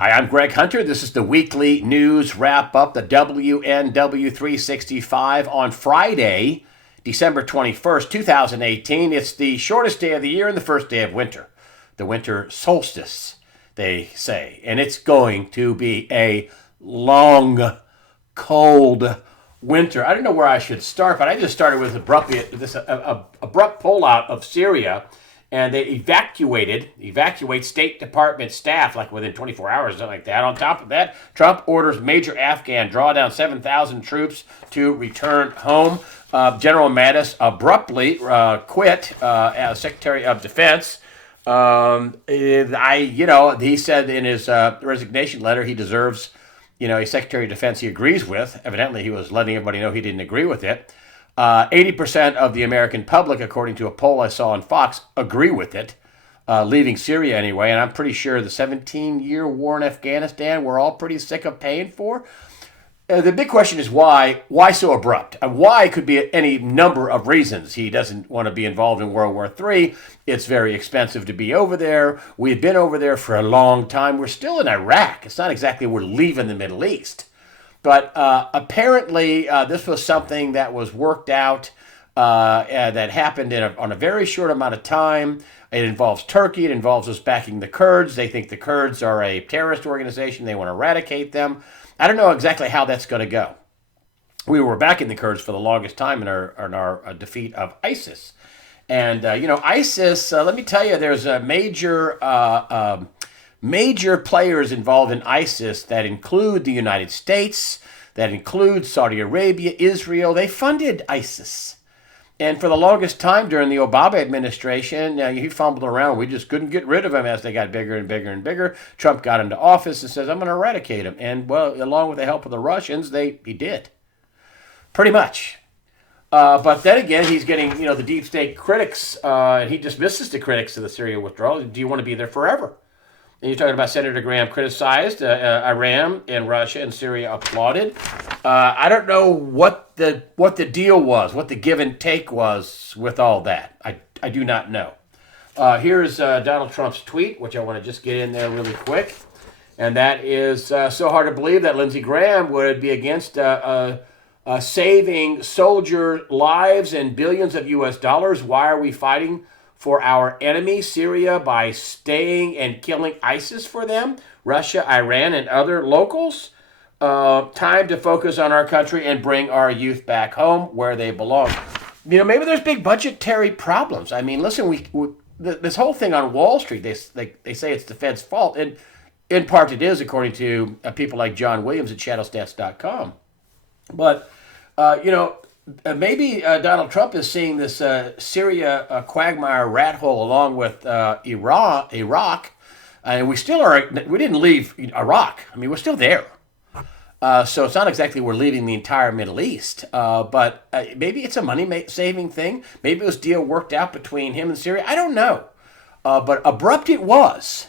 Hi, I'm Greg Hunter. This is the weekly news wrap up, the WNW 365 on Friday, December 21st, 2018. It's the shortest day of the year and the first day of winter, the winter solstice, they say. And it's going to be a long, cold winter. I don't know where I should start, but I just started with this abrupt pullout of Syria, and they evacuate State Department staff like within 24 hours, something like that. On top of that, Trump orders major Afghan drawdown, 7,000 troops to return home. General Mattis abruptly quit as Secretary of Defense. He said in his resignation letter he deserves, a Secretary of Defense he agrees with. Evidently, he was letting everybody know he didn't agree with it. 80% of the American public, according to a poll I saw on Fox, agree with it, leaving Syria anyway. And I'm pretty sure the 17-year war in Afghanistan we're all pretty sick of paying for. The big question is why? Why so abrupt? Why could be any number of reasons. He doesn't want to be involved in World War III. It's very expensive to be over there. We've been over there for a long time. We're still in Iraq. It's not exactly we're leaving the Middle East. But apparently, this was something that was worked out that happened on a very short amount of time. It involves Turkey. It involves us backing the Kurds. They think the Kurds are a terrorist organization. They want to eradicate them. I don't know exactly how that's going to go. We were backing the Kurds for the longest time in our defeat of ISIS. And, ISIS, let me tell you, there's a major players involved in ISIS that include the United States, that include Saudi Arabia, Israel. They funded ISIS. And for the longest time during the Obama administration, he fumbled around. We just couldn't get rid of him as they got bigger and bigger and bigger. Trump got into office and says, I'm going to eradicate him. And, well, along with the help of the Russians, he did. Pretty much. But then again, he's getting, the deep state critics, and he dismisses the critics of the Syria withdrawal. Do you want to be there forever? And you're talking about Senator Graham criticized Iran and Russia, and Syria applauded. I don't know what the deal was, what the give and take was with all that. I do not know. Here's Donald Trump's tweet, which I want to just get in there really quick. And that is so hard to believe that Lindsey Graham would be against saving soldier lives and billions of U.S. dollars. Why are we fighting for our enemy, Syria, by staying and killing ISIS for them, Russia, Iran, and other locals? Time to focus on our country and bring our youth back home where they belong. Maybe there's big budgetary problems. I mean, listen, this whole thing on Wall Street, they say it's the Fed's fault, and in part it is, according to people like John Williams at shadowstats.com. But, maybe Donald Trump is seeing this Syria quagmire rat hole along with Iraq, and we didn't leave Iraq. I mean, we're still there. So it's not exactly we're leaving the entire Middle East, but maybe it's a money-saving thing. Maybe this deal worked out between him and Syria. I don't know. But abrupt it was.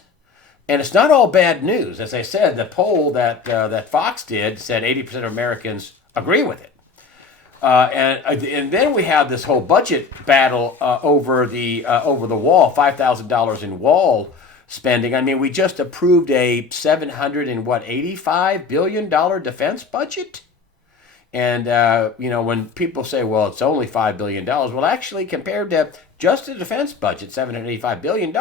And it's not all bad news. As I said, the poll that Fox did said 80% of Americans agree with it. And then we have this whole budget battle over the wall, $5,000 in wall spending. I mean, we just approved a $785 billion defense budget. And, when people say, well, it's only $5 billion, well, actually, compared to just the defense budget, $785 billion,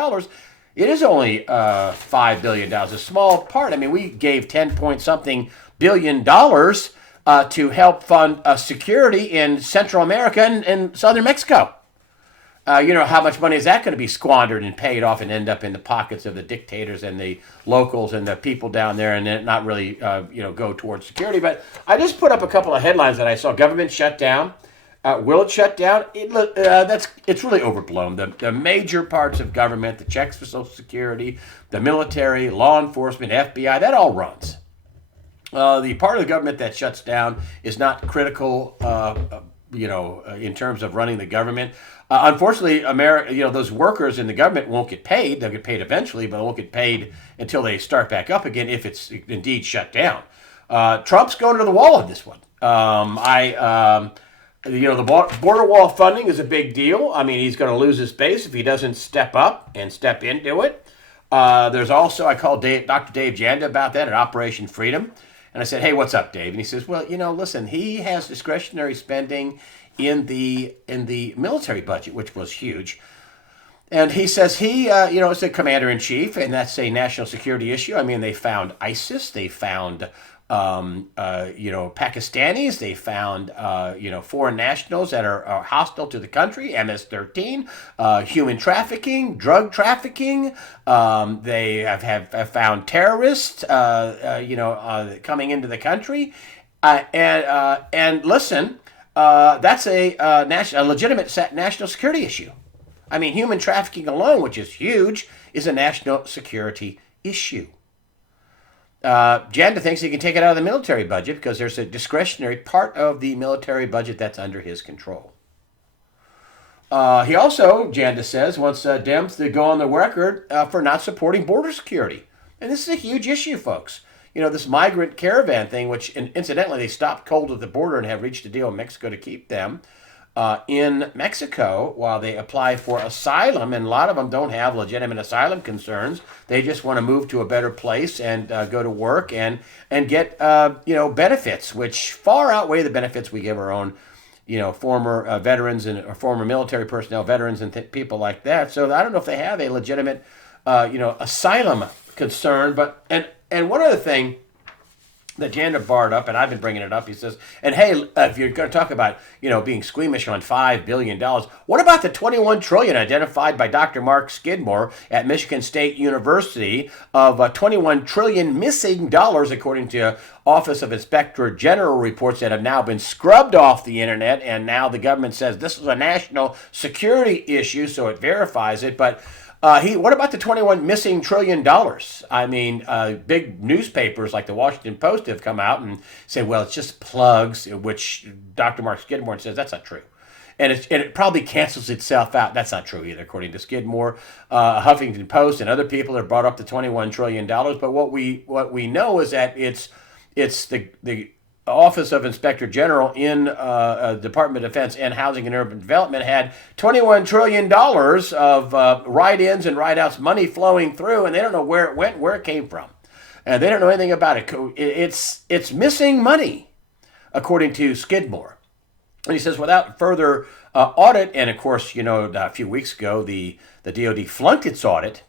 it is only $5 billion, a small part. I mean, we gave 10-point-something billion dollars to help fund security in Central America and southern Mexico. How much money is that going to be squandered and paid off and end up in the pockets of the dictators and the locals and the people down there, and then not really, go towards security? But I just put up a couple of headlines that I saw. Government shut down. Will it shut down? It's really overblown. The major parts of government, the checks for Social Security, the military, law enforcement, FBI, that all runs. The part of the government that shuts down is not critical, in terms of running the government. Unfortunately, those workers in the government won't get paid. They'll get paid eventually, but they won't get paid until they start back up again if it's indeed shut down. Trump's going to the wall on this one. The border wall funding is a big deal. I mean, he's going to lose his base if he doesn't step up and step into it. There's also, I called Dr. Dave Janda about that at Operation Freedom. And I said, hey, what's up, Dave? And he says, well, listen, he has discretionary spending in the military budget, which was huge. And he says is the commander in chief, and that's a national security issue. I mean, they found ISIS, they found, Pakistanis, they found, foreign nationals that are hostile to the country, MS-13, human trafficking, drug trafficking. They have found terrorists, coming into the country, and listen, that's a legitimate national security issue. I mean, human trafficking alone, which is huge, is a national security issue. Janda thinks he can take it out of the military budget because there's a discretionary part of the military budget that's under his control. He also, Janda says, wants Dems to go on the record for not supporting border security. And this is a huge issue, folks. This migrant caravan thing, which incidentally they stopped cold at the border and have reached a deal with Mexico to keep them in Mexico while they apply for asylum, and a lot of them don't have legitimate asylum concerns. They just want to move to a better place and go to work and get benefits, which far outweigh the benefits we give our own former veterans and former military personnel, veterans and people like that. So I don't know if they have a legitimate asylum concern. But and one other thing that Janda barred up, and I've been bringing it up, he says, and hey, if you're going to talk about, being squeamish on $5 billion, what about the $21 trillion identified by Dr. Mark Skidmore at Michigan State University of $21 trillion missing dollars, according to Office of Inspector General reports that have now been scrubbed off the internet, and now the government says this is a national security issue, so it verifies it, but what about the $21 missing trillion? I mean, big newspapers like the Washington Post have come out and say, well, it's just plugs, which Dr. Mark Skidmore says that's not true. And it probably cancels itself out. That's not true either, according to Skidmore. Huffington Post and other people have brought up the $21 trillion. But what we know is that it's the Office of Inspector General in Department of Defense and Housing and Urban Development had $21 trillion of write-ins and write-outs money flowing through, and they don't know where it went, where it came from. And they don't know anything about it. It's missing money, according to Skidmore. And he says, without further audit, and of course, a few weeks ago, the DOD flunked its audit.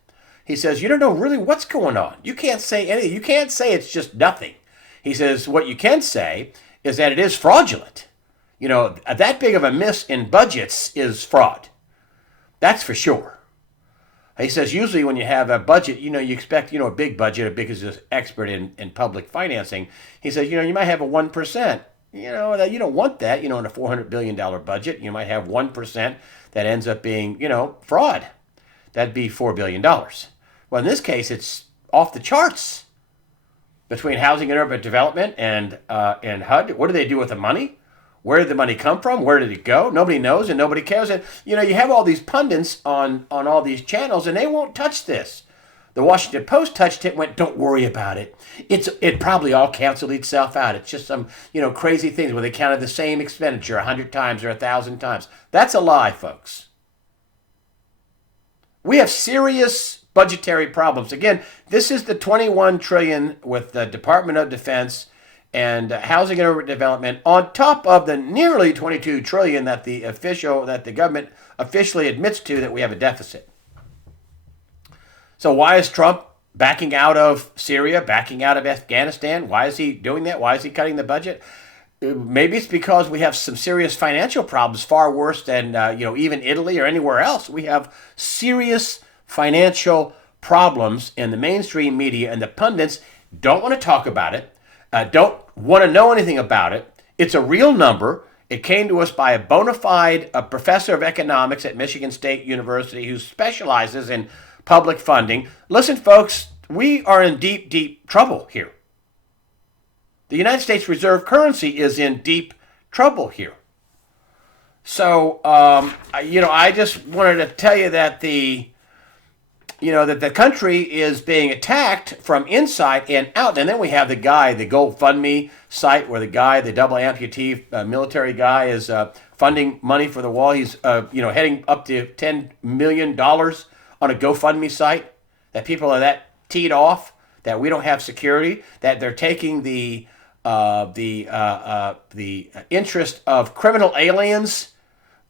He says, you don't know really what's going on. You can't say anything. You can't say it's just nothing. He says, what you can say is that it is fraudulent. That big of a miss in budgets is fraud. That's for sure. He says, usually when you have a budget, you expect, a big budget, because he's an expert in public financing. He says, you might have a 1%. You don't want that, in a $400 billion budget. You might have 1% that ends up being, fraud. That'd be $4 billion. Well, in this case, it's off the charts. Between Housing and Urban Development and HUD, what do they do with the money? Where did the money come from? Where did it go? Nobody knows and nobody cares. And you have all these pundits on all these channels, and they won't touch this. The Washington Post touched it and went, don't worry about it. It probably all canceled itself out. It's just some crazy things where they counted the same expenditure 100 times or 1,000 times. That's a lie, folks. We have serious budgetary problems. Again, this is the $21 trillion with the Department of Defense and Housing and Urban Development on top of the nearly $22 trillion that the government officially admits to that we have a deficit. So why is Trump backing out of Syria, backing out of Afghanistan? Why is he doing that? Why is he cutting the budget? Maybe it's because we have some serious financial problems, far worse than even Italy or anywhere else. We have serious financial problems, and the mainstream media and the pundits don't want to talk about it, don't want to know anything about it. It's a real number. It came to us by a bona fide professor of economics at Michigan State University who specializes in public funding. Listen, folks, we are in deep, deep trouble here. The United States reserve currency is in deep trouble here. So, I just wanted to tell you that the country is being attacked from inside and out. And then we have the GoFundMe site where the double amputee military guy is funding money for the wall. He's, heading up to $10 million on a GoFundMe site. that people are that teed off that we don't have security, that they're taking the interest of criminal aliens.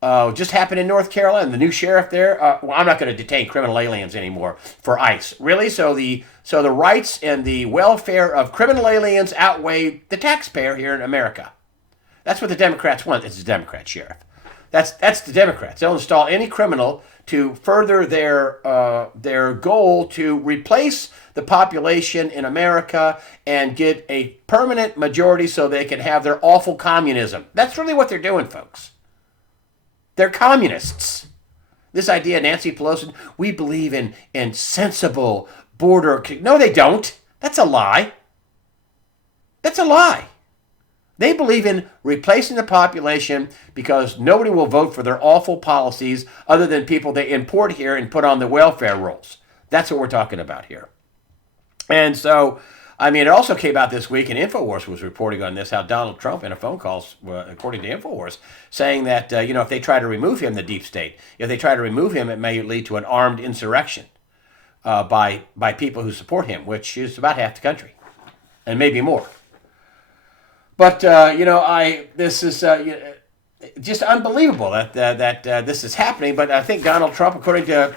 Just happened in North Carolina. The new sheriff there. Well, I'm not going to detain criminal aliens anymore for ICE. Really? So the rights and the welfare of criminal aliens outweigh the taxpayer here in America. That's what the Democrats want. It's the Democrat sheriff. That's the Democrats. They'll install any criminal to further their goal to replace the population in America and get a permanent majority so they can have their awful communism. That's really what they're doing, folks. They're communists. This idea, Nancy Pelosi, we believe in sensible border. No, they don't. That's a lie. That's a lie. They believe in replacing the population because nobody will vote for their awful policies other than people they import here and put on the welfare rolls. That's what we're talking about here. And so, I mean, it also came out this week, and InfoWars was reporting on this, how Donald Trump, in a phone call, according to InfoWars, saying that, if they try to remove him, the deep state, if they try to remove him, it may lead to an armed insurrection by people who support him, which is about half the country, and maybe more. But, this is just unbelievable that this is happening. But I think Donald Trump, according to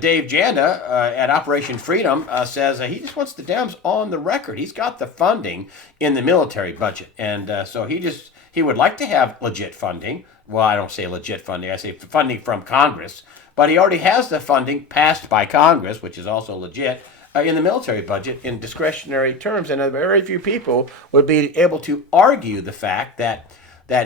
Dave Janda at Operation Freedom, says he just wants the Dems on the record. He's got the funding in the military budget. And so he would like to have legit funding. Well, I don't say legit funding. I say funding from Congress. But he already has the funding passed by Congress, which is also legit, in the military budget in discretionary terms. And very few people would be able to argue the fact that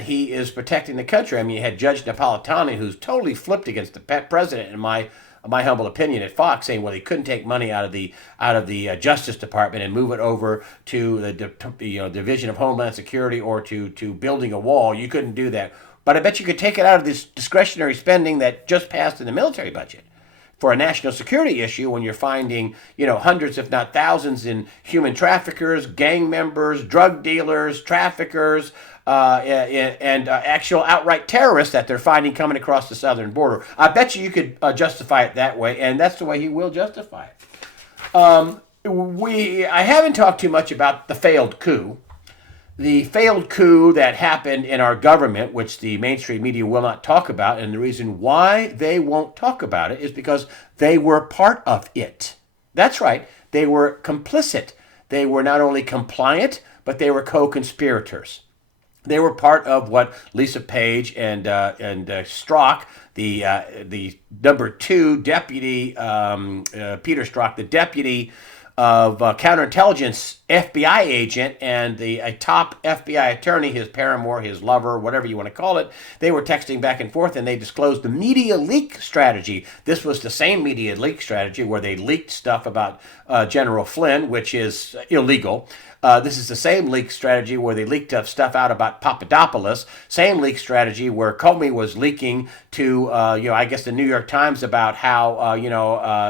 he is protecting the country. I mean, you had Judge Napolitano, who's totally flipped against the president, in my humble opinion, at Fox, saying, well, he couldn't take money out of the Justice Department and move it over to the Division of Homeland Security or to building a wall. You couldn't do that. But I bet you could take it out of this discretionary spending that just passed in the military budget for a national security issue when you're finding, hundreds, if not thousands, in human traffickers, gang members, drug dealers, traffickers, and actual outright terrorists that they're finding coming across the southern border. I bet you could justify it that way, and that's the way he will justify it. I haven't talked too much about the failed coup. The failed coup that happened in our government, which the mainstream media will not talk about, and the reason why they won't talk about it is because they were part of it. That's right, they were complicit. They were not only compliant, but they were co-conspirators. They were part of what Lisa Page and Strzok, the number 2 deputy, Peter Strzok, the deputy of counterintelligence FBI agent, and a top FBI attorney, his paramour, his lover, whatever you want to call it, they were texting back and forth, and they disclosed the media leak strategy. This was the same media leak strategy where they leaked stuff about General Flynn, which is illegal. This is the same leak strategy where they leaked stuff out about Papadopoulos. Same leak strategy where Comey was leaking to, I guess the New York Times about how,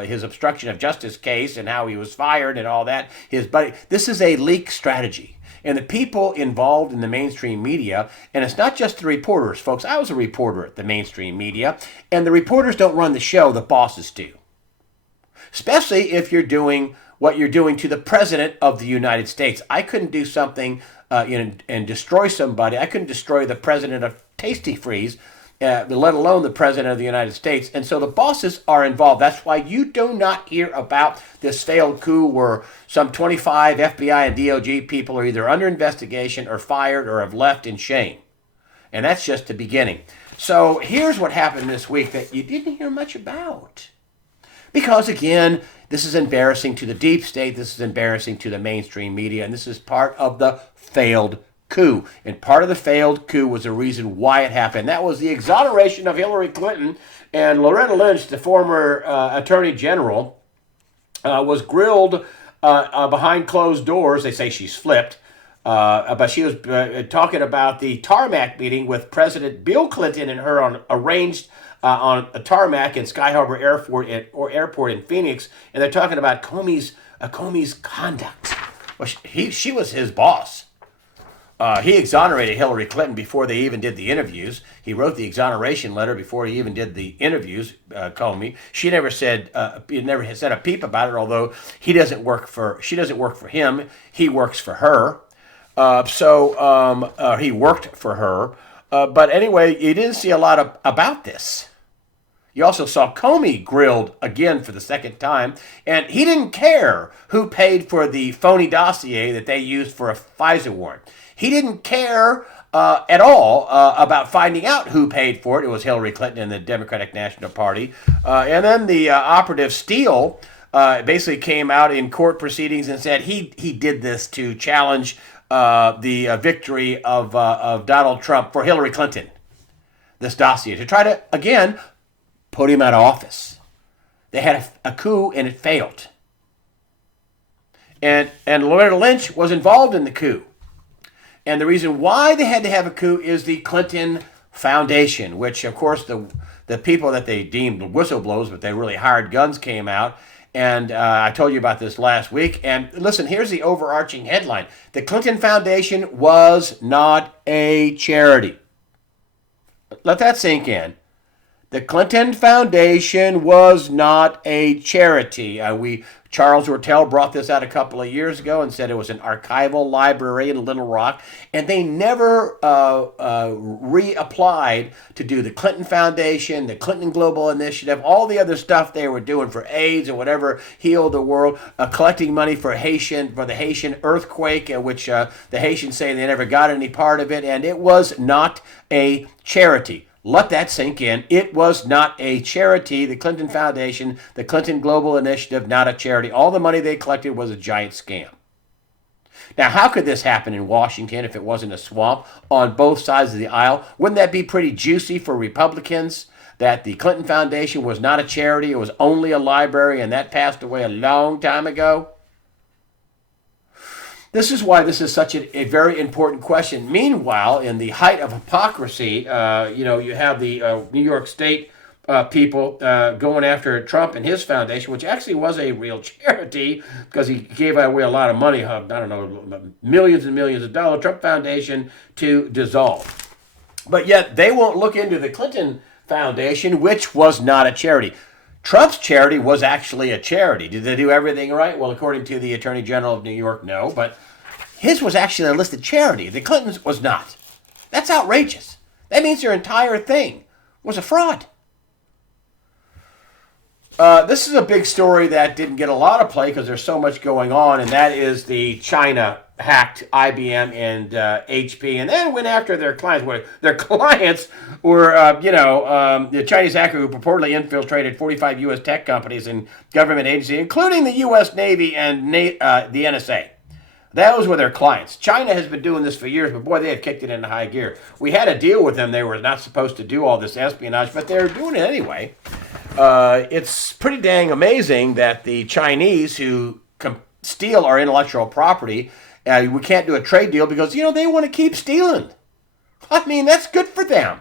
his obstruction of justice case and how he was fired and all that. This is a leak strategy. And the people involved in the mainstream media, and it's not just the reporters, folks. I was a reporter at the mainstream media, and the reporters don't run the show, the bosses do. Especially if you're doing what you're doing to the President of the United States. I couldn't do something and destroy somebody. I couldn't destroy the President of Tasty Freeze, let alone the President of the United States. And so the bosses are involved. That's why you do not hear about this failed coup where some 25 FBI and DOJ people are either under investigation or fired or have left in shame. And that's just the beginning. So here's what happened this week that you didn't hear much about. Because, again, this is embarrassing to the deep state, this is embarrassing to the mainstream media, and this is part of the failed coup. And part of the failed coup was the reason why it happened. That was the exoneration of Hillary Clinton, and Loretta Lynch, the former Attorney General, was grilled behind closed doors. They say she's flipped. But she was talking about the tarmac meeting with President Bill Clinton and her on a tarmac in Sky Harbor Airport in Phoenix, and they're talking about Comey's conduct. Well, she was his boss. he exonerated Hillary Clinton before they even did the interviews. He wrote the exoneration letter before he even did the interviews. Comey. She never said a peep about it. Although she doesn't work for him. He works for her. He worked for her. But anyway, you didn't see a lot about this. You also saw Comey grilled again for the second time, and he didn't care who paid for the phony dossier that they used for a FISA warrant. He didn't care at all about finding out who paid for it. It was Hillary Clinton and the Democratic National Party. And then the operative Steele basically came out in court proceedings and said he did this to challenge the victory of Donald Trump for Hillary Clinton. This dossier to try to, again, put him out of office. They had a coup and it failed. And Loretta Lynch was involved in the coup. And the reason why they had to have a coup is the Clinton Foundation, which, of course, the people that they deemed whistleblowers, but they really hired guns, came out. And I told you about this last week. And listen, here's the overarching headline. The Clinton Foundation was not a charity. Let that sink in. The Clinton Foundation was not a charity. Charles Ortel brought this out a couple of years ago and said it was an archival library in Little Rock, and they never reapplied to do the Clinton Foundation, the Clinton Global Initiative, all the other stuff they were doing for AIDS or whatever, heal the world, collecting money for the Haitian earthquake, which the Haitians say they never got any part of it, and it was not a charity. Let that sink in. It was not a charity. The Clinton Foundation, the Clinton Global Initiative, not a charity. All the money they collected was a giant scam. Now, how could this happen in Washington if it wasn't a swamp on both sides of the aisle? Wouldn't that be pretty juicy for Republicans, that the Clinton Foundation was not a charity, it was only a library, and that passed away a long time ago? This is why this is such a very important question. Meanwhile, in the height of hypocrisy, you have the New York State people going after Trump and his foundation, which actually was a real charity because he gave away a lot of money, millions and millions of dollars, Trump Foundation, to dissolve. But yet they won't look into the Clinton Foundation, which was not a charity. Trump's charity was actually a charity. Did they do everything right? Well, according to the Attorney General of New York, no. But his was actually a listed charity. The Clintons was not. That's outrageous. That means their entire thing was a fraud. This is a big story that didn't get a lot of play because there's so much going on, and that is the China hacked IBM and HP, and then went after their clients. Their clients were, the Chinese hacker who purportedly infiltrated 45 U.S. tech companies and government agencies, including the U.S. Navy and the NSA. Those were their clients. China has been doing this for years, but boy, they have kicked it into high gear. We had a deal with them. They were not supposed to do all this espionage, but they're doing it anyway. It's pretty dang amazing that the Chinese who steal our intellectual property, we can't do a trade deal because, they want to keep stealing. I mean, that's good for them.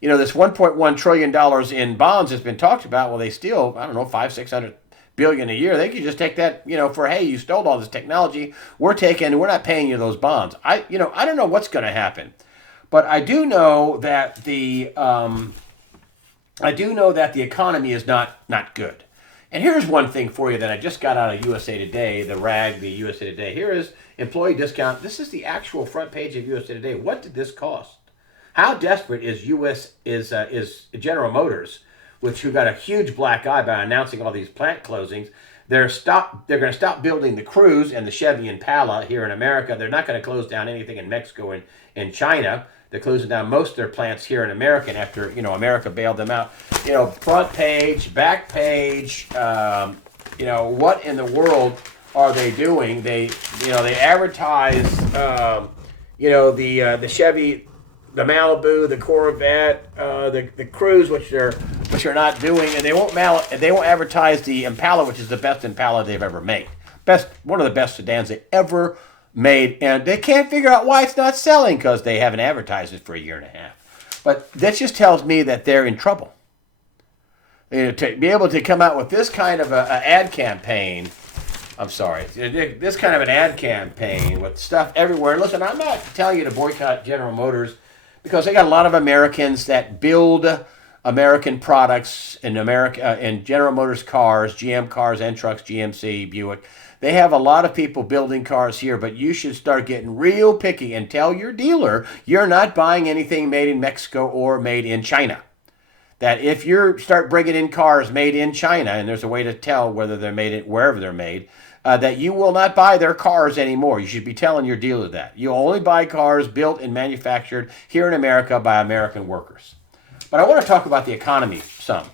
This $1.1 trillion in bonds has been talked about. Well, they steal, $500-600 billion a year. They could just take that, for, hey, you stole all this technology. We're not paying you those bonds. I don't know what's going to happen, but I do know that the economy is not good. And here's one thing for you that I just got out of USA Today, the USA Today. Here is employee discount. This is the actual front page of USA Today. What did this cost? How desperate is General Motors, who got a huge black eye by announcing all these plant closings? They're going to stop building the Cruze and the Chevy Impala here in America. They're not going to close down anything in Mexico and China. They're closing down most of their plants here in America, and after America bailed them out. Front page, back page. What in the world are they doing? They advertise the Chevy, the Malibu, the Corvette, the Cruze, which they're not doing, and they won't advertise the Impala, which is the best Impala they've ever made. One of the best sedans they ever made, and they can't figure out why it's not selling because they haven't advertised it for a year and a half. But that just tells me that they're in trouble. To be able to come out with this kind of an ad campaign, I'm sorry. This kind of an ad campaign with stuff everywhere. Listen, I'm not telling you to boycott General Motors because they got a lot of Americans that build American products in America in General Motors cars, GM cars and trucks, GMC, Buick. They have a lot of people building cars here, but you should start getting real picky and tell your dealer you're not buying anything made in Mexico or made in China. That if you start bringing in cars made in China, and there's a way to tell whether they're made wherever they're made, that you will not buy their cars anymore. You should be telling your dealer that. You only buy cars built and manufactured here in America by American workers. But I want to talk about the economy some.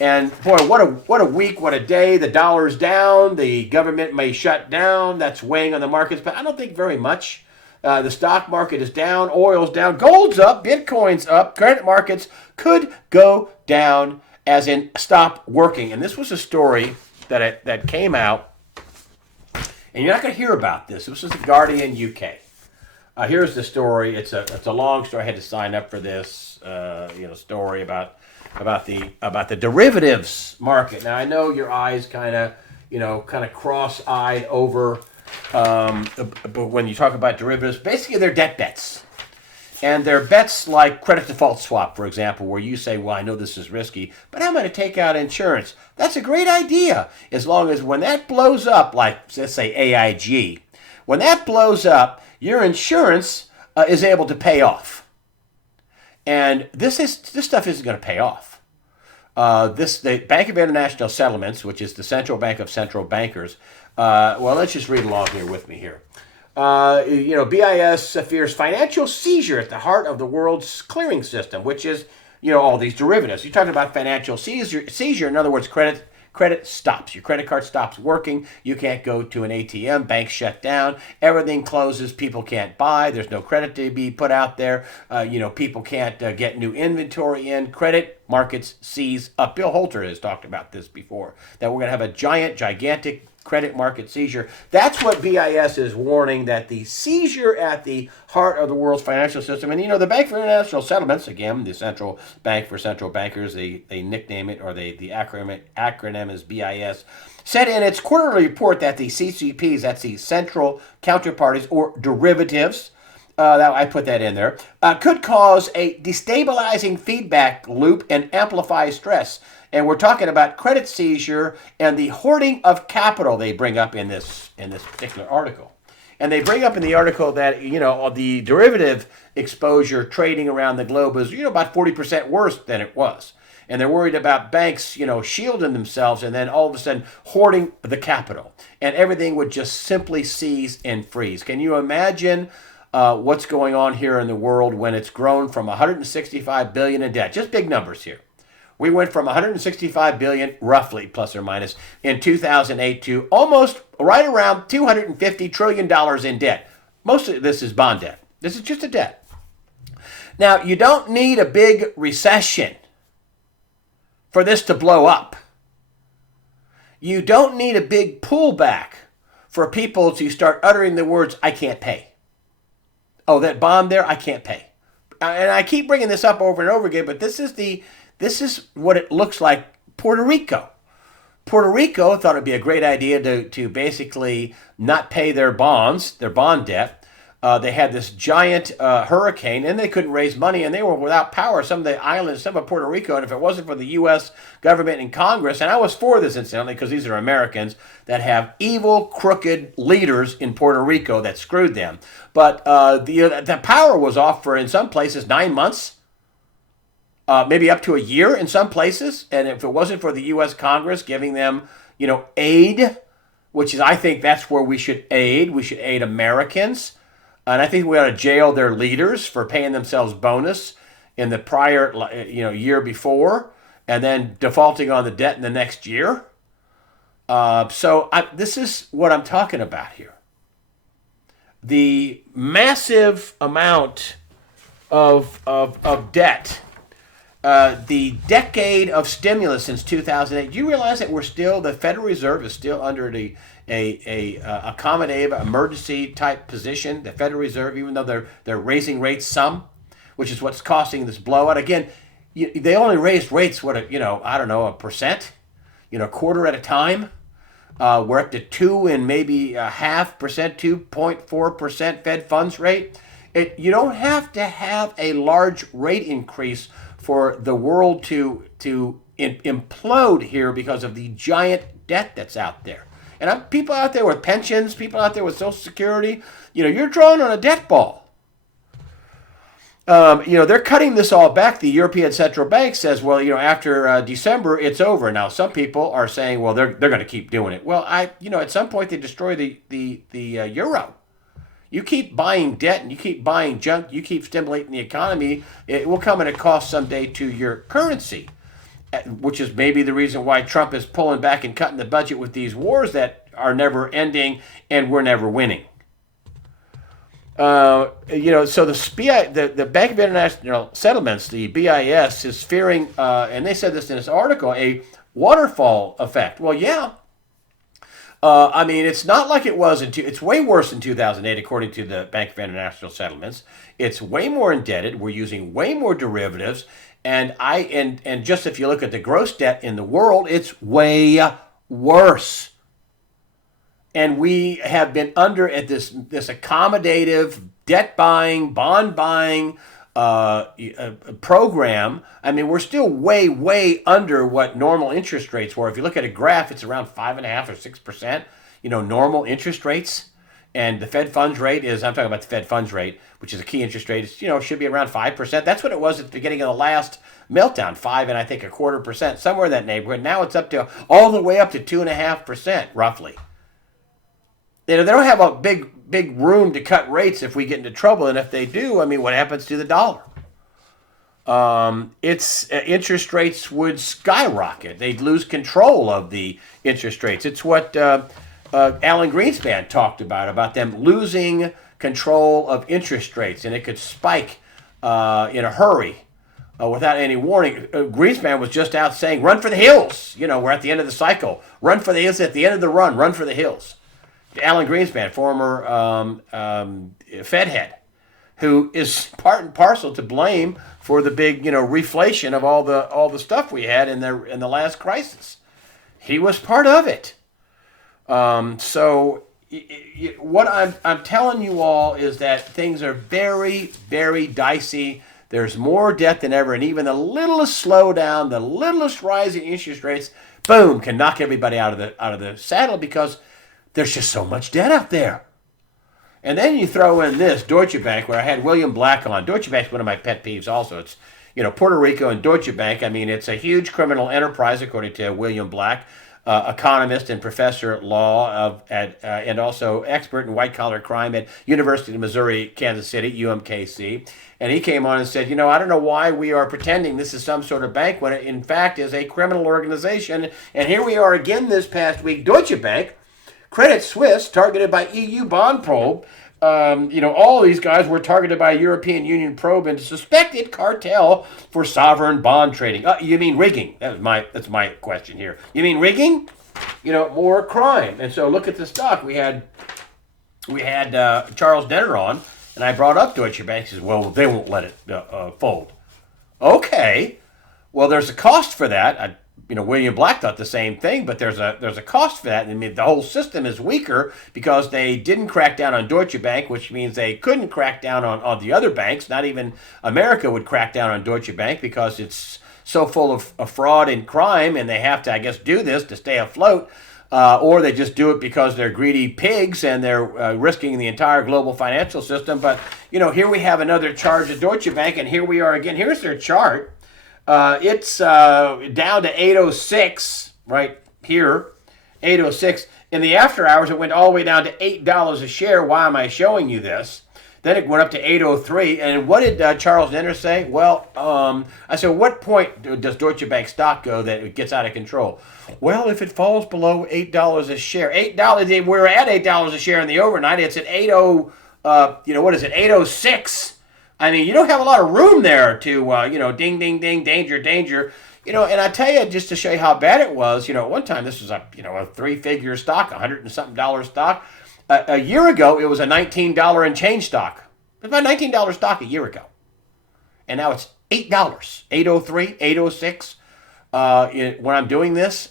And boy, what a week, what a day. The dollar's down. The government may shut down. That's weighing on the markets, but I don't think very much. The stock market is down. Oil's down. Gold's up. Bitcoin's up. Credit markets could go down, as in stop working. And this was a story that came out, and you're not going to hear about this. This is the Guardian UK. Here's the story. It's a long story. I had to sign up for this story about the derivatives market. Now I know your eyes kind of cross-eyed over, but when you talk about derivatives, basically they're debt bets. And they're bets like credit default swap, for example, where you say, well, I know this is risky, but I'm going to take out insurance. That's a great idea, as long as when that blows up, like let's say AIG, when that blows up, your insurance is able to pay off. And this stuff isn't going to pay off. The Bank of International Settlements, which is the central bank of central bankers. Well, let's just read along here with me here. BIS fears financial seizure at the heart of the world's clearing system, which is, all these derivatives. You're talking about financial seizure. In other words, credit stops. Your credit card stops working. You can't go to an ATM. Banks shut down. Everything closes. People can't buy. There's no credit to be put out there. People can't get new inventory in. Credit markets seize up. Bill Holter has talked about this before, that we're going to have a gigantic credit market seizure. That's what BIS is warning, that the seizure at the heart of the world's financial system. And the Bank for International Settlements, again, the central bank for central bankers, they nickname it, or the acronym is BIS, said in its quarterly report that the CCPs, that's the central counterparties or derivatives, that I put that in there, could cause a destabilizing feedback loop and amplify stress. And we're talking about credit seizure and the hoarding of capital they bring up in this particular article. And they bring up in the article that, the derivative exposure trading around the globe is, about 40% worse than it was. And they're worried about banks, shielding themselves and then all of a sudden hoarding the capital. And everything would just simply seize and freeze. Can you imagine what's going on here in the world when it's grown from 165 billion in debt? Just big numbers here. We went from 165 billion, roughly, plus or minus, in 2008 to almost right around $250 trillion in debt. Most of this is bond debt. This is just a debt. Now, you don't need a big recession for this to blow up. You don't need a big pullback for people to start uttering the words, I can't pay. Oh, that bond there, I can't pay. And I keep bringing this up over and over again, but this is what it looks like. Puerto Rico. Puerto Rico thought it'd be a great idea to basically not pay their bonds, their bond debt. They had this giant hurricane, and they couldn't raise money, and they were without power. Some of the islands, some of Puerto Rico, and if it wasn't for the U.S. government and Congress, and I was for this incidentally because these are Americans that have evil, crooked leaders in Puerto Rico that screwed them. But the power was off for, in some places, 9 months. Maybe up to a year in some places. And if it wasn't for the U.S. Congress giving them, aid, which is, I think that's where we should aid. We should aid Americans. And I think we ought to jail their leaders for paying themselves bonus in the prior, year before, and then defaulting on the debt in the next year. This is what I'm talking about here. The massive amount of debt. The decade of stimulus since 2008. Do you realize that the Federal Reserve is still under a accommodative emergency type position? The Federal Reserve, even though they're raising rates some, which is what's causing this blowout. Again, they only raised rates a percent, quarter at a time. We're up to 2 and maybe a half percent, 2.4% Fed funds rate. You don't have to have a large rate increase for the world to implode here because of the giant debt that's out there. And people out there with pensions, people out there with Social Security, you're drawing on a debt ball. They're cutting this all back. The European Central Bank says, well, after December, it's over. Now, some people are saying, well, they're going to keep doing it. Well, at some point they destroy the euro. You keep buying debt and you keep buying junk, you keep stimulating the economy, it will come at a cost someday to your currency, which is maybe the reason why Trump is pulling back and cutting the budget with these wars that are never ending and we're never winning. So the Bank of International Settlements, the BIS, is fearing, and they said this in this article, a waterfall effect. Well, yeah. It's not like it was it's way worse in 2008, according to the Bank of International Settlements. It's way more indebted. We're using way more derivatives, and just if you look at the gross debt in the world, it's way worse. And we have been under at this accommodative debt buying, bond buying program. We're still way under what normal interest rates were. If you look at a graph, it's around 5.5% or 6%. Normal interest rates, and the Fed funds rate I'm talking about the Fed funds rate, which is a key interest rate. It should be around 5%. That's what it was at the beginning of the last meltdown, 5 and I think 1/4%, somewhere in that neighborhood. Now it's up to all the way up to 2.5% roughly. They don't have a big room to cut rates if we get into trouble, and if they do, what happens to the dollar? Interest rates would skyrocket. They'd lose control of the interest rates. It's what Alan Greenspan talked about them losing control of interest rates, and it could spike in a hurry without any warning. Greenspan was just out saying, run for the hills. We're at the end of the cycle. Run for the hills. At the end of the run for the hills. Alan Greenspan, former Fed head, who is part and parcel to blame for the big, reflation of all the stuff we had in the last crisis. He was part of it. What I'm telling you all is that things are very, very dicey. There's more debt than ever, and even the littlest slowdown, the littlest rise in interest rates, boom, can knock everybody out of the saddle because there's just so much debt out there. And then you throw in this, Deutsche Bank, where I had William Black on. Deutsche Bank's one of my pet peeves also. It's, Puerto Rico and Deutsche Bank. It's a huge criminal enterprise, according to William Black, economist and professor at law and also expert in white-collar crime at University of Missouri, Kansas City, UMKC. And he came on and said, I don't know why we are pretending this is some sort of bank when it, in fact, is a criminal organization. And here we are again this past week, Deutsche Bank, Credit Suisse, targeted by EU bond probe. All these guys were targeted by a European Union probe into suspected cartel for sovereign bond trading. You mean rigging? That's my question here. You mean rigging? More crime. And so look at the stock. We had Charles Denner on, and I brought up Deutsche Bank. He says, well, they won't let it fold. Okay. Well, there's a cost for that. William Black thought the same thing, but there's a cost for that. The whole system is weaker because they didn't crack down on Deutsche Bank, which means they couldn't crack down on the other banks. Not even America would crack down on Deutsche Bank because it's so full of fraud and crime, and they have to, I guess, do this to stay afloat. Or they just do it because they're greedy pigs and they're risking the entire global financial system. But, here we have another charge at Deutsche Bank, and here we are again. Here's their chart. It's down to 806 right here, 806. In the after hours, it went all the way down to $8 a share. Why am I showing you this? Then it went up to 803. And what did Charles Denner say? Well, I said, what point does Deutsche Bank stock go that it gets out of control? Well, if it falls below $8 a share, we're at $8 a share in the overnight. It's at 806. You don't have a lot of room there to, ding, ding, ding, danger, danger. And I tell you, just to show you how bad it was, at one time this was a 3-figure stock, $100 and something stock. A year ago, it was a $19 and change stock. It was about a $19 stock a year ago. And now it's $8, 803, 806. When I'm doing this,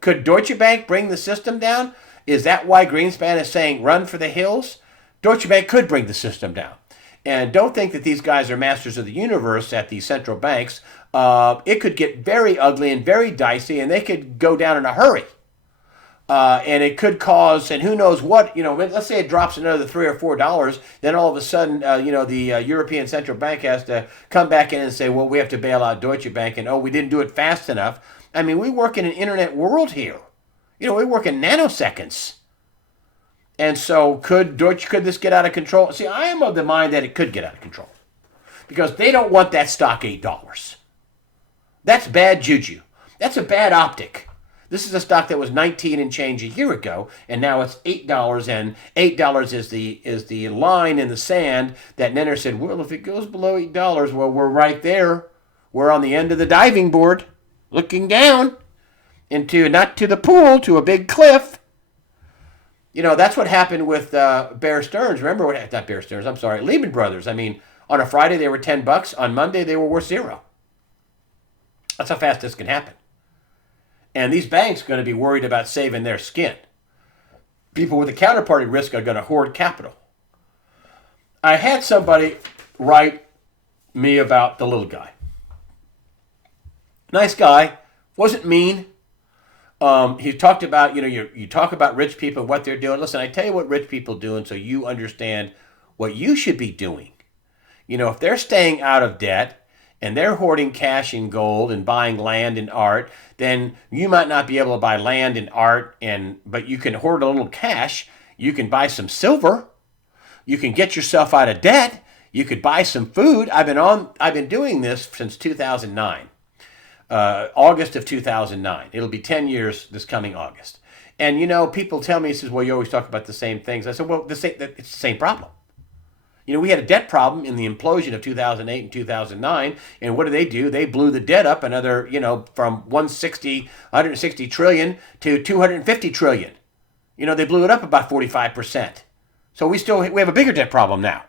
Could Deutsche Bank bring the system down? Is that why Greenspan is saying run for the hills? Deutsche Bank could bring the system down. And don't think that these guys are masters of the universe at the central banks. It could get very ugly and very dicey, and they could go down in a hurry. And it could cause, and who knows what, let's say it drops another $3 or $4, then all of a sudden, the European Central Bank has to come back in and say, well, we have to bail out Deutsche Bank, and we didn't do it fast enough. I mean, we work in an internet world here. We work in nanoseconds. And so could this get out of control? See, I am of the mind that it could get out of control because they don't want that stock $8. That's bad juju. That's a bad optic. This is a stock that was 19 and change a year ago, and now it's $8, and $8 is the line in the sand that Nenner said, well, if it goes below $8, well, we're right there. We're on the end of the diving board, looking down into, not to the pool, to a big cliff. That's what happened with Bear Stearns. Remember what? Not Bear Stearns. I'm sorry, Lehman Brothers. I mean, on a Friday they were $10. On Monday they were worth $0. That's how fast this can happen. And these banks are going to be worried about saving their skin. People with a counterparty risk are going to hoard capital. I had somebody write me about the little guy. Nice guy, wasn't mean. He talked about, you talk about rich people and what they're doing. Listen, I tell you what rich people do, and so you understand what you should be doing. If they're staying out of debt and they're hoarding cash and gold and buying land and art, then you might not be able to buy land and art, but you can hoard a little cash. You can buy some silver. You can get yourself out of debt. You could buy some food. I've been doing this since 2009. August of 2009. It'll be 10 years this coming August. And, people tell me, well, you always talk about the same things. I said, well, it's the same problem. We had a debt problem in the implosion of 2008 and 2009. And what do? They blew the debt up another, from 160 trillion to 250 trillion. They blew it up about 45%. So we have a bigger debt problem now.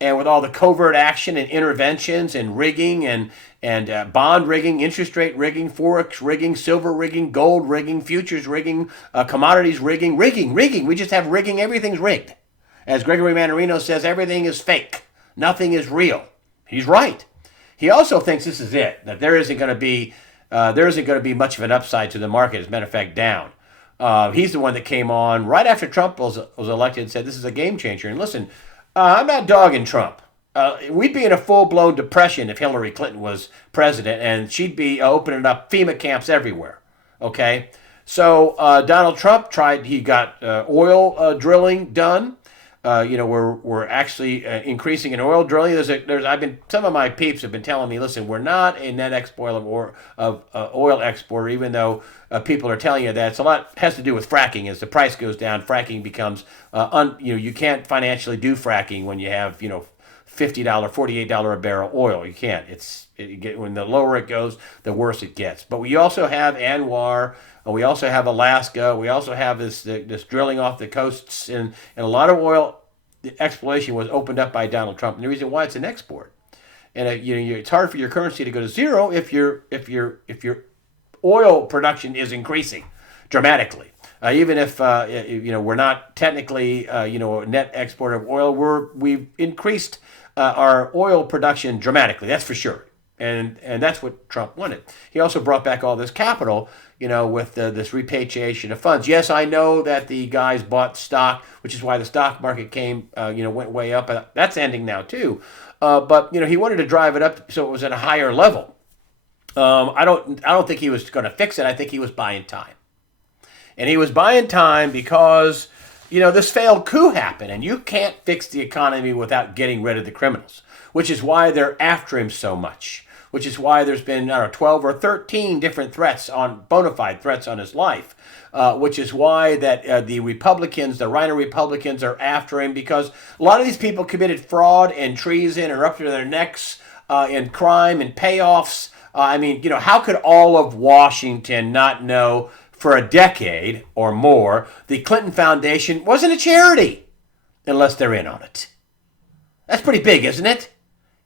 And with all the covert action and interventions and rigging and bond rigging, interest rate rigging, forex rigging, silver rigging, gold rigging, futures rigging, commodities rigging. We just have rigging. Everything's rigged. As Gregory Mannarino says, everything is fake. Nothing is real. He's right. He also thinks this is it, that there isn't going to be much of an upside to the market. As a matter of fact, down. He's the one that came on right after Trump was elected and said this is a game changer. And listen, I'm not dogging Trump. We'd be in a full-blown depression if Hillary Clinton was president, and she'd be opening up FEMA camps everywhere. Okay? So Donald Trump he got oil drilling done. We're actually increasing in oil drilling. Some of my peeps have been telling me, listen, we're not a net exporter of oil exporter, even though people are telling you that. It's a lot has to do with fracking. As the price goes down, fracking becomes you can't financially do fracking when you have $50, $48 a barrel oil. You can't. When the lower it goes, the worse it gets. But we also have Anwar. We also have Alaska. We also have this drilling off the coasts, and a lot of oil exploration was opened up by Donald Trump. And the reason why it's an export, and it's hard for your currency to go to zero if your oil production is increasing dramatically. Even if we're not technically a net exporter of oil, we've increased our oil production dramatically. That's for sure. And that's what Trump wanted. He also brought back all this capital, with this repatriation of funds. Yes, I know that the guys bought stock, which is why the stock market went way up. That's ending now too. But he wanted to drive it up so it was at a higher level. I don't think he was going to fix it. I think he was buying time. And he was buying time because, this failed coup happened, and you can't fix the economy without getting rid of the criminals, which is why they're after him so much, which is why there's been 12 or 13 different bona fide threats on his life, which is why that the Republicans, the Rhino Republicans, are after him, because a lot of these people committed fraud and treason and are up to their necks in crime and payoffs. How could all of Washington not know for a decade or more the Clinton Foundation wasn't a charity unless they're in on it? That's pretty big, isn't it?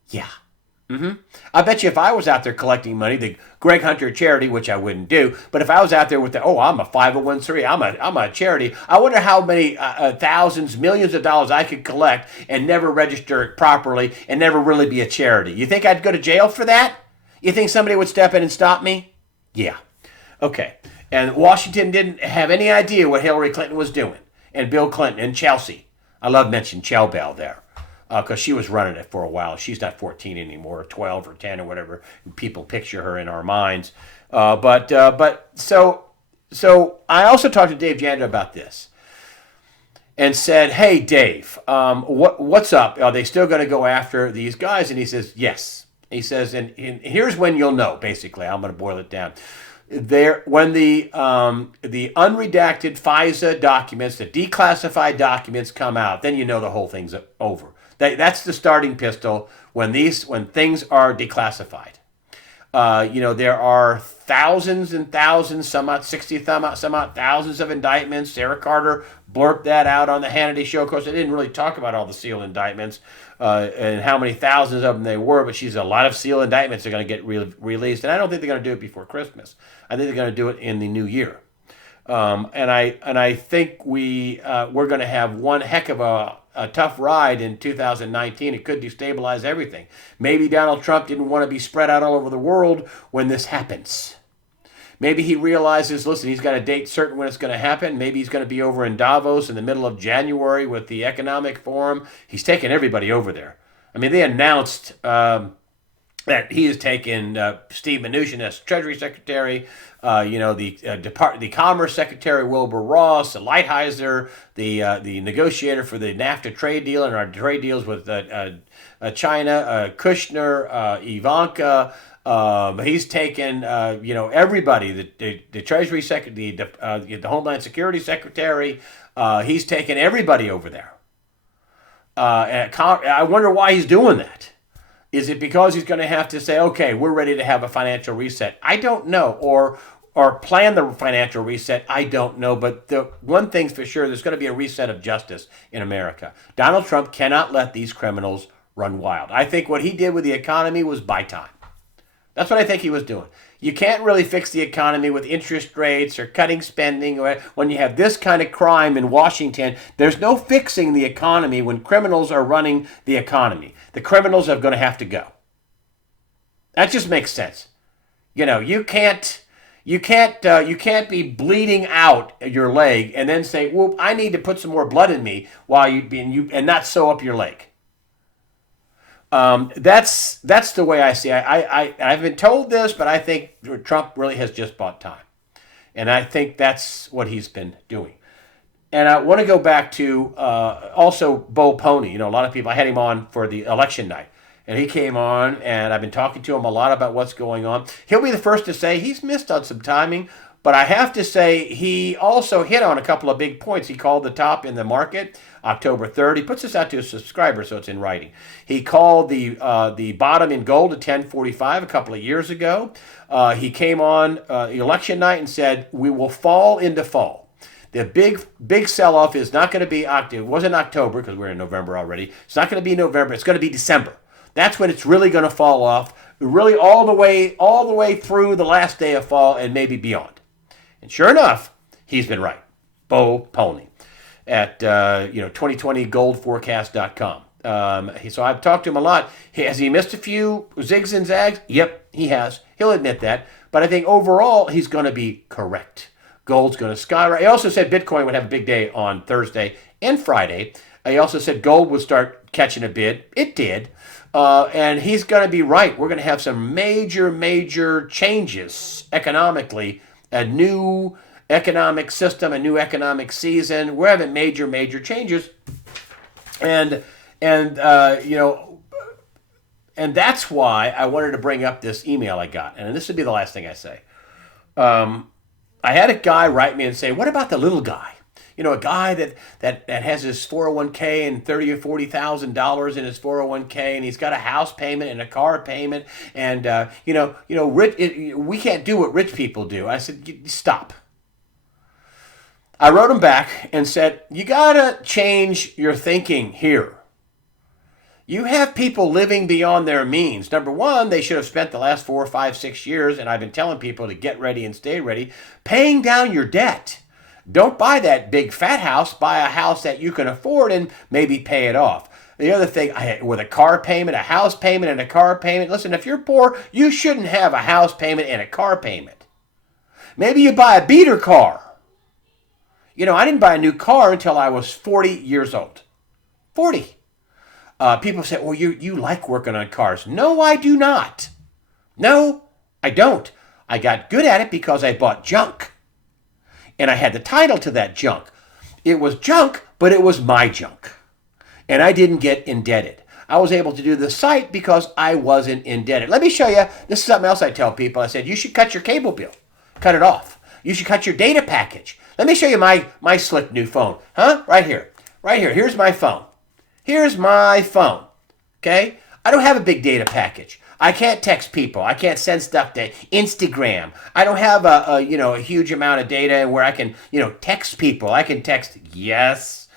Yeah. I bet you if I was out there collecting money, the Greg Hunter charity, which I wouldn't do, but if I was out there with I'm a 501c, I'm a charity, I wonder how many thousands, millions of dollars I could collect and never register it properly and never really be a charity. You think I'd go to jail for that? You think somebody would step in and stop me? Yeah. Okay. And Washington didn't have any idea what Hillary Clinton was doing, and Bill Clinton and Chelsea. I love mentioning Chell Bell there, because she was running it for a while. She's not 14 anymore, or 12 or 10 or whatever people picture her in our minds. But so I also talked to Dave Janda about this and said, "Hey, Dave, what's up? Are they still going to go after these guys?" And he says, "Yes." He says, and here's when you'll know. Basically, I'm going to boil it down. When the unredacted FISA documents, the declassified documents come out, then you know the whole thing's over. That's the starting pistol when things are declassified. There are thousands and thousands, some odd 60, some odd thousands of indictments. Sarah Carter blurted that out on the Hannity show. Of course, they didn't really talk about all the SEAL indictments and how many thousands of them they were, but she's a lot of SEAL indictments are going to get released, and I don't think they're going to do it before Christmas. I think they're going to do it in the new year. And I think we're going to have one heck of a tough ride in 2019. It could destabilize everything. Maybe Donald Trump didn't want to be spread out all over the world when this happens. Maybe he realizes, listen, he's got a date certain when it's going to happen. Maybe he's going to be over in Davos in the middle of January with the Economic Forum. He's taking everybody over there. I mean, they announced that he has taken Steve Mnuchin as Treasury Secretary, the Commerce Secretary Wilbur Ross, the Lighthizer, the negotiator for the NAFTA trade deal and our trade deals with China, Kushner, Ivanka. He's taken everybody, the Treasury Secretary, the Homeland Security Secretary. He's taken everybody over there. And I wonder why he's doing that. Is it because he's going to have to say, okay, we're ready to have a financial reset? I don't know. Or plan the financial reset? I don't know. But the one thing's for sure, there's going to be a reset of justice in America. Donald Trump cannot let these criminals run wild. I think what he did with the economy was buy time. That's what I think he was doing. You can't really fix the economy with interest rates or cutting spending. Or when you have this kind of crime in Washington, there's no fixing the economy when criminals are running the economy. The criminals are going to have to go. That just makes sense. You can't be bleeding out your leg and then say, "Whoop, I need to put some more blood in me," while and not sew up your leg. That's the way I see it. I've been told this, but I think Trump really has just bought time. And I think that's what he's been doing. And I want to go back to also Bo Pony. A lot of people, I had him on for the election night. And he came on, and I've been talking to him a lot about what's going on. He'll be the first to say he's missed on some timing. But I have to say, he also hit on a couple of big points. He called the top in the market October 3rd. He puts this out to his subscribers, so it's in writing. He called the bottom in gold at 1045 a couple of years ago. He came on election night and said, we will fall into fall. The big sell-off is not going to be October. It wasn't October because we're in November already. It's not going to be November. It's going to be December. That's when it's really going to fall off, really all the way through the last day of fall and maybe beyond. And sure enough, he's been right. Bo Pony at 2020goldforecast.com. So I've talked to him a lot. Has he missed a few zigs and zags? Yep, he has. He'll admit that. But I think overall, he's going to be correct. Gold's going to skyrocket. He also said Bitcoin would have a big day on Thursday and Friday. He also said gold would start catching a bid. It did. And he's going to be right. We're going to have some major changes economically. A new economic system, a new economic season. We're having major changes, and that's why I wanted to bring up this email I got, and this would be the last thing I say. I had a guy write me and say, "What about the little guy? A guy that has his 401k and $30,000 or $40,000 in his 401k, and he's got a house payment and a car payment, and we can't do what rich people do." I said, "Stop." I wrote him back and said, "You gotta change your thinking here. You have people living beyond their means. Number one, they should have spent the last 4, 5, 6 years, and I've been telling people to get ready and stay ready, paying down your debt. Don't buy that big fat house. Buy a house that you can afford and maybe pay it off. The other thing, with a car payment, a house payment, and a car payment, listen, if you're poor, you shouldn't have a house payment and a car payment. Maybe you buy a beater car. I didn't buy a new car until I was 40 years old. 40. People say, well, you like working on cars. No, I do not. No, I don't. I got good at it because I bought junk. And I had the title to that junk. It was junk, but it was my junk. And I didn't get indebted. I was able to do the site because I wasn't indebted. Let me show you. This is something else I tell people. I said, you should cut your cable bill. Cut it off. You should cut your data package. Let me show you my slick new phone. Right here. Right here. Here's my phone. Here's my phone. Okay? I don't have a big data package. I can't text people. I can't send stuff to Instagram. I don't have a huge amount of data where I can, text people. I can text yes,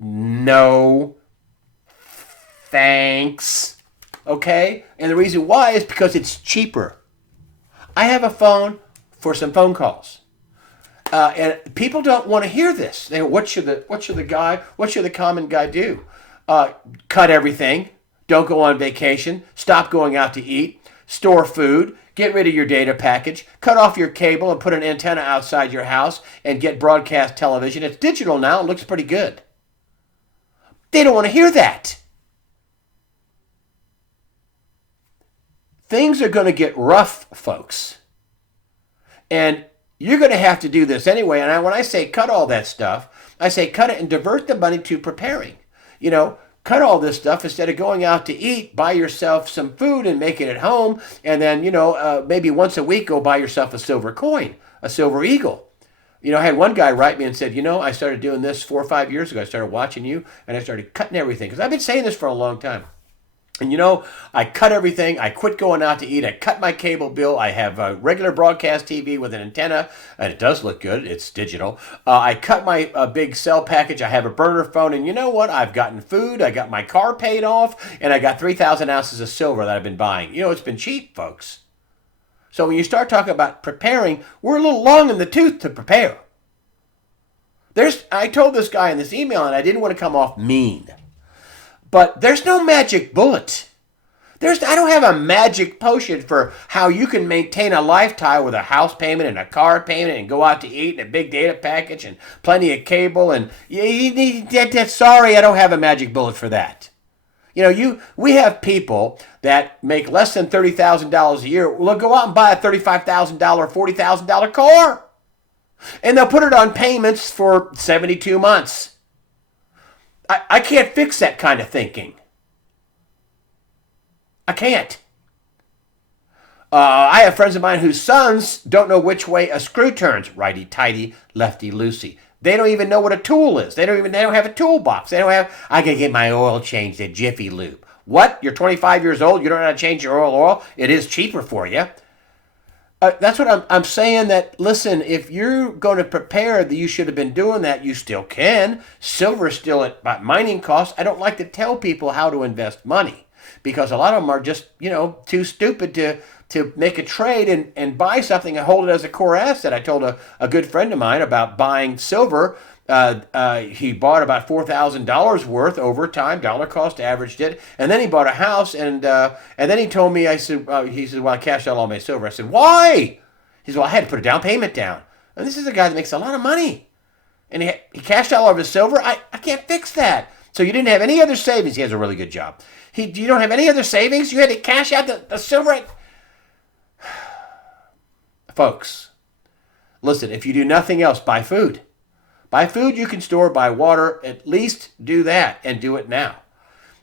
no, thanks. Okay? And the reason why is because it's cheaper. I have a phone for some phone calls. And people don't want to hear this. They go, what should the common guy do? Cut everything. Don't go on vacation. Stop going out to eat. Store food. Get rid of your data package. Cut off your cable and put an antenna outside your house and get broadcast television. It's digital now. It looks pretty good. They don't want to hear that. Things are going to get rough, folks. And you're going to have to do this anyway. And when I say cut all that stuff, I say cut it and divert the money to preparing. Cut all this stuff instead of going out to eat. Buy yourself some food and make it at home. And then, maybe once a week, go buy yourself a silver coin, a silver eagle. I had one guy write me and said, I started doing this 4 or 5 years ago. I started watching you and I started cutting everything. Because I've been saying this for a long time. And I cut everything. I quit going out to eat. I cut my cable bill. I have a regular broadcast TV with an antenna, and it does look good. It's digital. I cut my big cell package. I have a burner phone, and you know what? I've gotten food. I got my car paid off, and I got 3,000 ounces of silver that I've been buying. It's been cheap, folks. So when you start talking about preparing, we're a little long in the tooth to prepare. I told this guy in this email, and I didn't want to come off mean. But there's no magic bullet. I don't have a magic potion for how you can maintain a lifestyle with a house payment and a car payment and go out to eat and a big data package and plenty of cable. And sorry, I don't have a magic bullet for that. We have people that make less than $30,000 a year. Will go out and buy a $35,000, $40,000 car. And they'll put it on payments for 72 months. I can't fix that kind of thinking. I can't. I have friends of mine whose sons don't know which way a screw turns. Righty-tighty, lefty-loosey. They don't even know what a tool is. They don't have a toolbox. I gotta get my oil changed at Jiffy Lube. What? You're 25 years old? You don't know how to change your oil? It is cheaper for you. That's what I'm saying, that, listen, if you're going to prepare, you should have been doing that. You still can. Silver is still at mining costs. I don't like to tell people how to invest money because a lot of them are just, too stupid to make a trade and buy something and hold it as a core asset. I told a good friend of mine about buying silver. He bought about $4,000 worth over time, dollar cost averaged it, and then he bought a house, and then he told me, he said, well, I cashed out all my silver. I said, why? He said, well, I had to put a down payment down. And this is a guy that makes a lot of money, and he cashed out all of his silver. I can't fix that. So you didn't have any other savings. He has a really good job. You don't have any other savings? You had to cash out the silver? Folks, listen, if you do nothing else, buy food. Buy food you can store, buy water, at least do that and do it now.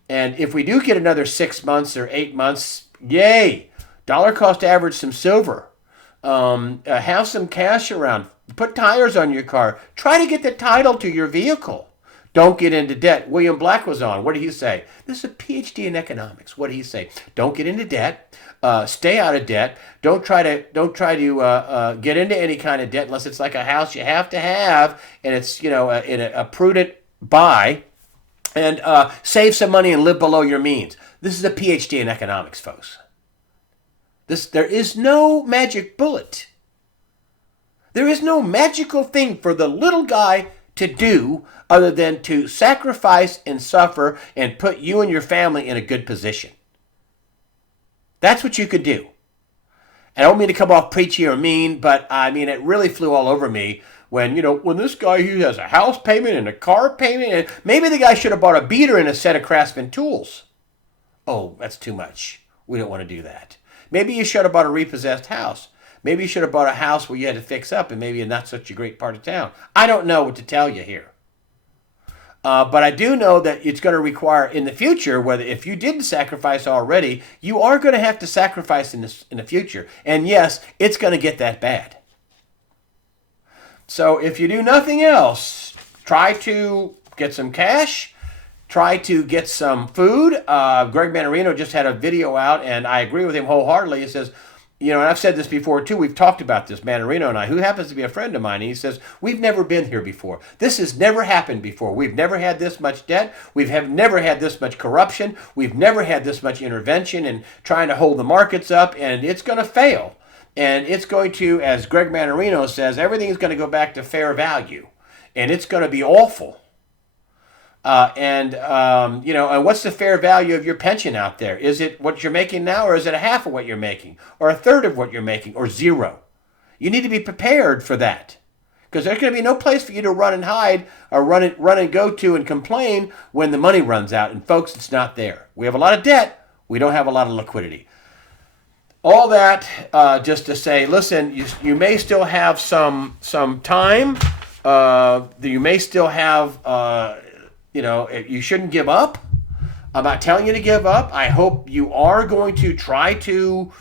And if we do get another 6 months or 8 months, yay, dollar cost average some silver. Have some cash around. Put tires on your car. Try to get the title to your vehicle. Don't get into debt. William Black was on. What did he say? This is a PhD in economics. What did he say? Don't get into debt. Stay out of debt. Don't try to get into any kind of debt unless it's like a house you have to have, and it's in a prudent buy. and save some money and live below your means. This is a PhD in economics, folks. There is no magic bullet. There is no magical thing for the little guy to do other than to sacrifice and suffer and put you and your family in a good position. That's what you could do. I don't mean to come off preachy or mean, but I mean, it really flew all over me when this guy, he has a house payment and a car payment, and maybe the guy should have bought a beater and a set of Craftsman tools. Oh, that's too much. We don't want to do that. Maybe you should have bought a repossessed house. Maybe you should have bought a house where you had to fix up and maybe in not such a great part of town. I don't know what to tell you here. But I do know that it's going to require in the future, whether if you didn't sacrifice already, you are going to have to sacrifice in the future. And yes, it's going to get that bad. So if you do nothing else, try to get some cash. Try to get some food. Greg Manarino just had a video out, and I agree with him wholeheartedly. He says, and I've said this before too, we've talked about this, Manarino and I, who happens to be a friend of mine, and he says, we've never been here before. This has never happened before. We've never had this much debt. We've never had this much corruption. We've never had this much intervention and trying to hold the markets up, and it's going to fail. And it's going to, as Greg Manarino says, everything is going to go back to fair value, and it's going to be awful. And what's the fair value of your pension out there? Is it what you're making now, or is it a half of what you're making, or a third of what you're making, or zero? You need to be prepared for that, because there's going to be no place for you to run and hide or run and go to and complain when the money runs out. And folks, it's not there. We have a lot of debt. We don't have a lot of liquidity. All that just to say, listen, you may still have some time. You may still have. You shouldn't give up. I'm not telling you to give up. I hope you are going to try to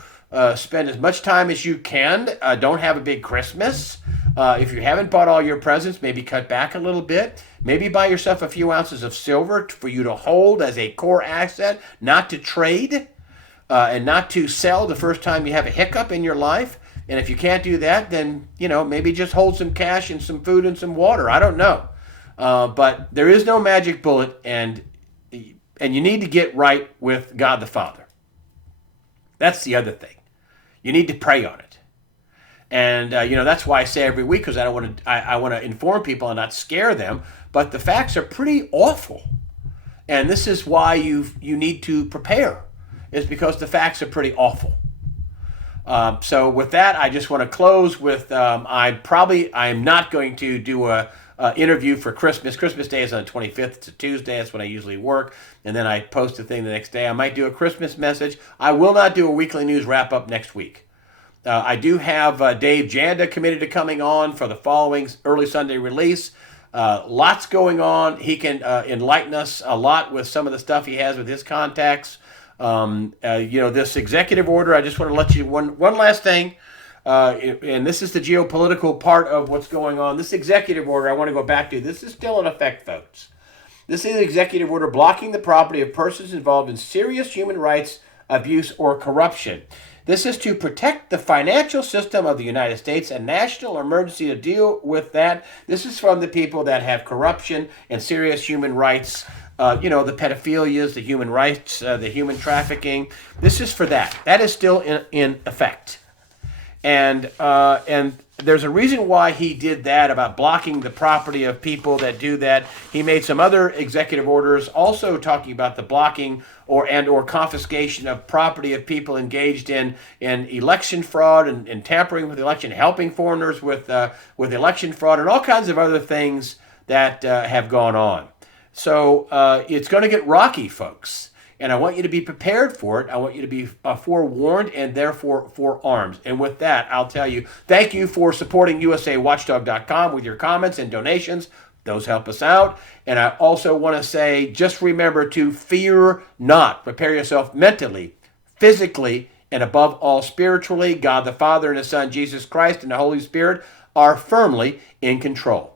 spend as much time as you can. Don't have a big Christmas. If you haven't bought all your presents, maybe cut back a little bit. Maybe buy yourself a few ounces of silver for you to hold as a core asset, not to trade, and not to sell the first time you have a hiccup in your life. And if you can't do that, then, maybe just hold some cash and some food and some water. I don't know. But there is no magic bullet, and you need to get right with God the Father. That's the other thing. You need to pray on it, and that's why I say every week, because I want to inform people and not scare them. But the facts are pretty awful, and this is why you need to prepare, is because the facts are pretty awful. So with that, I just want to close with I'm not going to do a interview for Christmas. Christmas Day is on the 25th. It's a Tuesday. That's when I usually work. And then I post a thing the next day. I might do a Christmas message. I will not do a weekly news wrap-up next week. I do have Dave Janda committed to coming on for the following early Sunday release. Lots going on. He can enlighten us a lot with some of the stuff he has with his contacts. This executive order, I just want to let you one last thing. And this is the geopolitical part of what's going on. This executive order I want to go back to. This is still in effect, folks. This is an executive order blocking the property of persons involved in serious human rights abuse or corruption. This is to protect the financial system of the United States, a national emergency to deal with that. This is from the people that have corruption and serious human rights, the pedophilias, the human rights, the human trafficking. This is for that. That is still in effect. And there's a reason why he did that, about blocking the property of people that do that. He made some other executive orders also talking about the blocking or confiscation of property of people engaged in election fraud and tampering with the election, helping foreigners with election fraud, and all kinds of other things that have gone on. So it's going to get rocky, folks. And I want you to be prepared for it. I want you to be forewarned and therefore forearmed. And with that, I'll tell you, thank you for supporting USAWatchdog.com with your comments and donations. Those help us out. And I also want to say, just remember to fear not. Prepare yourself mentally, physically, and above all spiritually. God the Father and His Son, Jesus Christ, and the Holy Spirit are firmly in control.